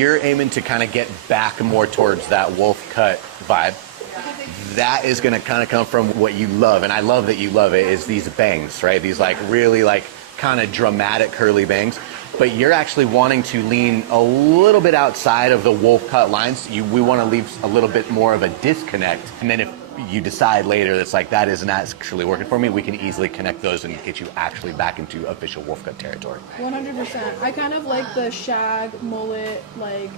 you're aiming to kind of get back more towards that wolf cut vibe, that is going to kind of come from what you love, and I love that you love it, is these bangs, right? These like really like kind of dramatic curly bangs. But you're actually wanting to lean a little bit outside of the wolf cut lines. We want to leave a little bit more of a disconnect. And then if you decide later that's like, that isn't actually working for me, we can easily connect those and get you actually back into official wolf cut territory. 100%. I kind of like the shag, mullet, like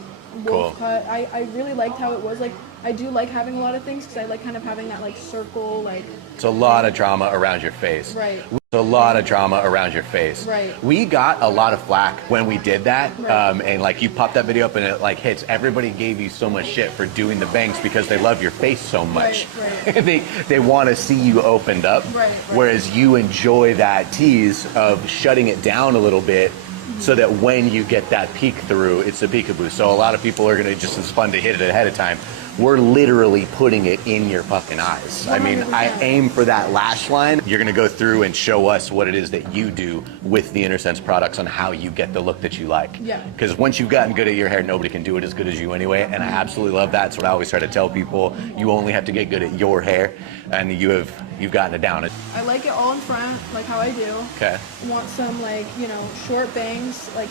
wolf cut. I really liked how it was. Like, I do like having a lot of things because I like kind of having that like circle, like. It's a lot of drama around your face. Right. A lot of drama around your face. Right. We got a lot of flack when we did that, right. And like you popped that video up and it like hits. Everybody gave you so much shit for doing the bangs because they love your face so much. Right, right. they want to see you opened up, right, right. Whereas you enjoy that tease of shutting it down a little bit. So that when you get that peek through, it's a peekaboo. So a lot of people are gonna just, it's fun to hit it ahead of time. We're literally putting it in your fucking eyes. 100%. I mean, I aim for that lash line. You're gonna go through and show us what it is that you do with the InnerSense products on how you get the look that you like. Yeah. Because once you've gotten good at your hair, nobody can do it as good as you anyway. And I absolutely love that. That's what I always try to tell people. You only have to get good at your hair, and you've gotten it down. I like it all in front, like how I do. Okay. I want some like, you know, short bangs, like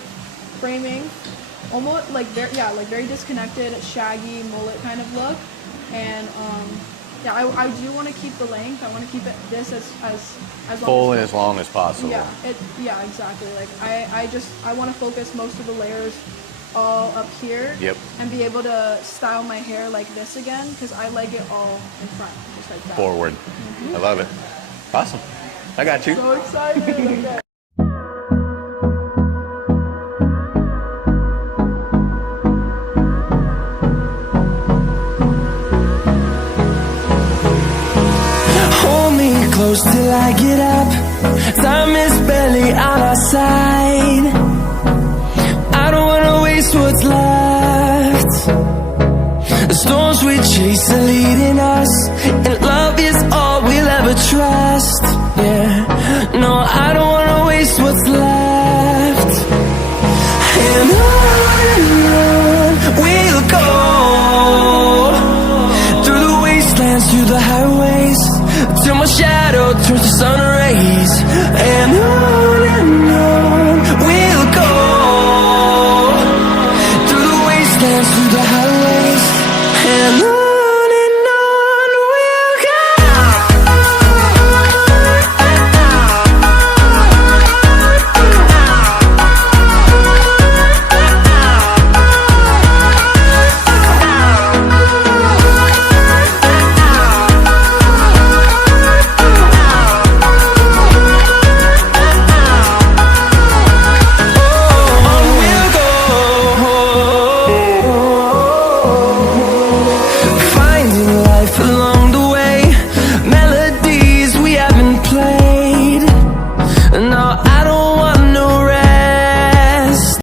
framing. Almost like very disconnected, shaggy mullet kind of look, and yeah, I do want to keep the length. I want to keep it this as full and as long as possible. Yeah, exactly. Like I want to focus most of the layers all up here. Yep. And be able to style my hair like this again because I like it all in front, just like that. Forward. I love it. Awesome. I got you. So excited. Okay. Close till I get up. Time is barely on our side. I don't wanna waste what's left. The storms we chase are leading us, and love is all we'll ever trust. Yeah, no, I don't wanna waste what's left. And on we'll go, through the wastelands, through the highways, till my shadow turns to sun rays. And on we'll go, through the wastelands, through the highways, and on.